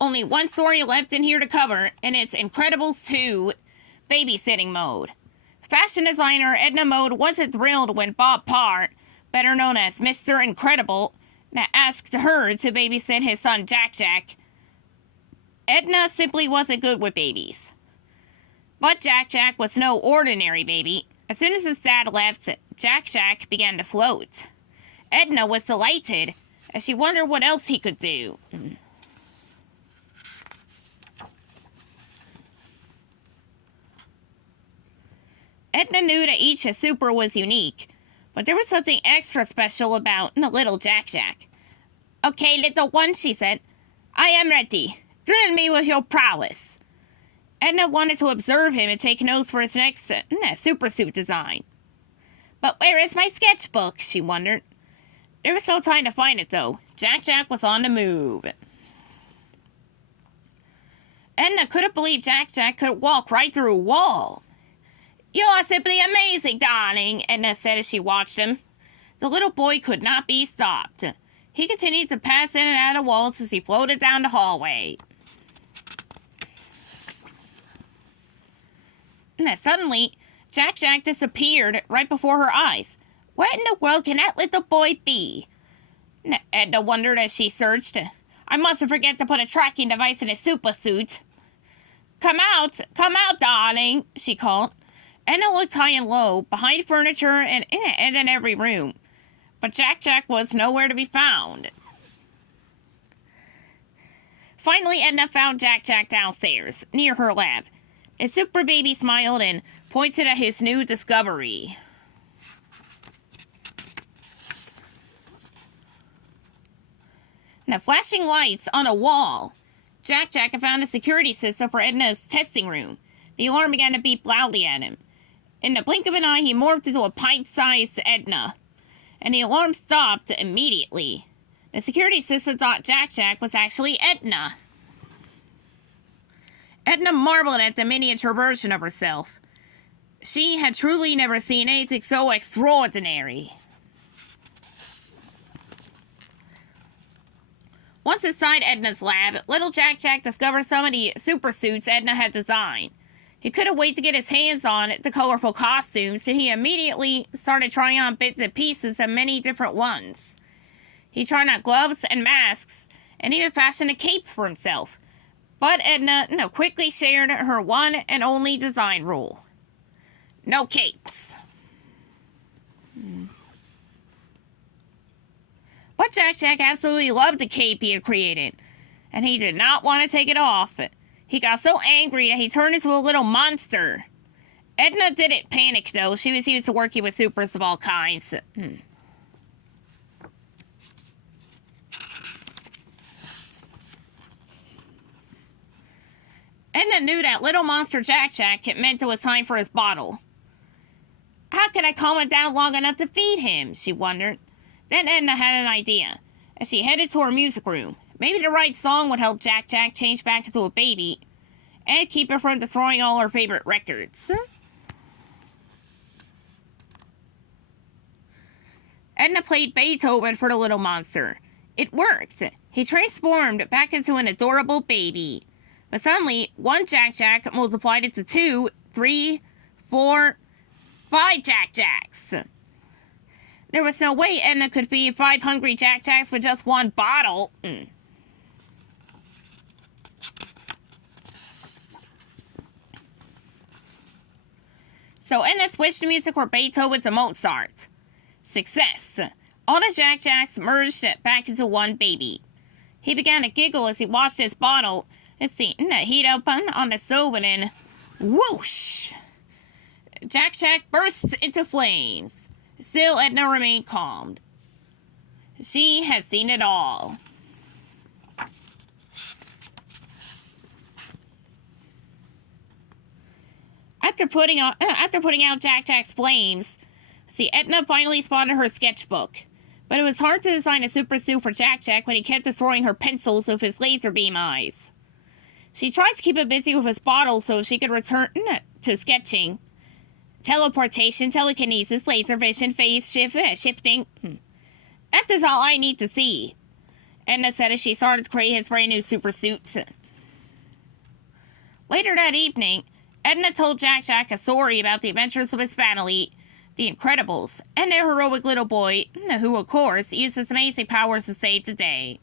only one story left in here to cover, and it's Incredibles 2 Babysitting Mode. Fashion designer Edna Mode wasn't thrilled when Bob Parr, better known as Mr. Incredible, asked her to babysit his son Jack Jack. Edna simply wasn't good with babies. But Jack Jack was no ordinary baby. As soon as his dad left, Jack Jack began to float. Edna was delighted, as she wondered what else he could do. Edna knew that each super was unique, but there was something extra special about the little Jack Jack. "Okay, little one," she said. "I am ready. Thrill me with your prowess." Edna wanted to observe him and take notes for his next supersuit design. "But where is my sketchbook?" she wondered. There was no time to find it, though. Jack Jack was on the move. Edna couldn't believe Jack Jack could walk right through a wall. "You are simply amazing, darling," Edna said as she watched him. The little boy could not be stopped. He continued to pass in and out of walls as he floated down the hallway. Suddenly, Jack Jack disappeared right before her eyes. Where in the world can that little boy be? Edna wondered as she searched. I mustn't forget to put a tracking device in his super suit. Come out, darling," she called. Edna looked high and low, behind furniture and in every room. But Jack Jack was nowhere to be found. Finally, Edna found Jack Jack downstairs, near her lab. A super baby smiled and pointed at his new discovery. Now, flashing lights on a wall. Jack Jack had found a security system for Edna's testing room. The alarm began to beep loudly at him. In the blink of an eye, he morphed into a pint-sized Edna, and the alarm stopped immediately. The security system thought Jack Jack was actually Edna. Edna marveled at the miniature version of herself. She had truly never seen anything so extraordinary. Once inside Edna's lab, little Jack Jack discovered some of the super suits Edna had designed. He couldn't wait to get his hands on the colorful costumes, and he immediately started trying on bits and pieces of many different ones. He tried on gloves and masks, and even fashioned a cape for himself. But Edna quickly shared her one and only design rule. No capes. But Jack Jack absolutely loved the cape he had created, and he did not want to take it off. He got so angry that he turned into a little monster. Edna didn't panic, though. She was used to working with supers of all kinds. Edna knew that little monster Jack Jack meant it was time for his bottle. How could I calm him down long enough to feed him? She wondered. Then Edna had an idea. As she headed to her music room, maybe the right song would help Jack Jack change back into a baby and keep her from destroying all her favorite records. Edna played Beethoven for the little monster. It worked. He transformed back into an adorable baby. But suddenly, one Jack Jack multiplied into 2, 3, 4, 5 Jack Jacks. There was no way Edna could feed 5 hungry Jack Jacks with just one bottle. So Edna switched the music from Beethoven to Mozart. Success. All the Jack Jacks merged back into one baby. He began to giggle as he watched his bottle and seen the heat up on the stove, and then whoosh! Jack Jack bursts into flames. Still, Edna remained calm. She had seen it all. After putting out Jack Jack's flames, Edna finally spotted her sketchbook. But it was hard to design a super suit for Jack Jack when he kept destroying her pencils with his laser beam eyes. She tried to keep him busy with his bottle so she could return to sketching. Teleportation, telekinesis, laser vision, phase shifting. That is all I need to see. Edna said as she started to create his brand new super suits. Later that evening, Edna told Jack Jack a story about the adventures of his family, the Incredibles, and their heroic little boy, who, of course, used his amazing powers to save the day.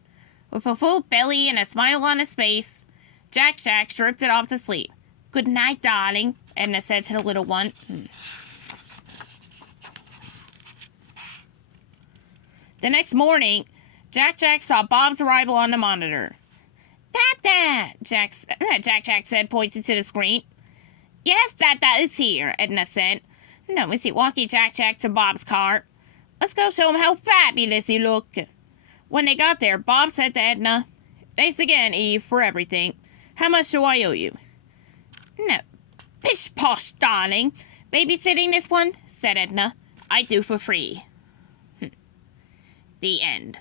With a full belly and a smile on his face, Jack Jack drifted off to sleep. "Good night, darling," Edna said to the little one. The next morning, Jack Jack saw Bob's arrival on the monitor. "Dada!" Jack Jack said, pointing to the screen. "Yes, Dada is here," Edna said. "No, is he walking Jack Jack to Bob's car? Let's go show him how fabulous you look." When they got there, Bob said to Edna, "Thanks again, Eve, for everything. How much do I owe you?" "No, pish posh, darling. Babysitting this one," said Edna. "I do for free." The end.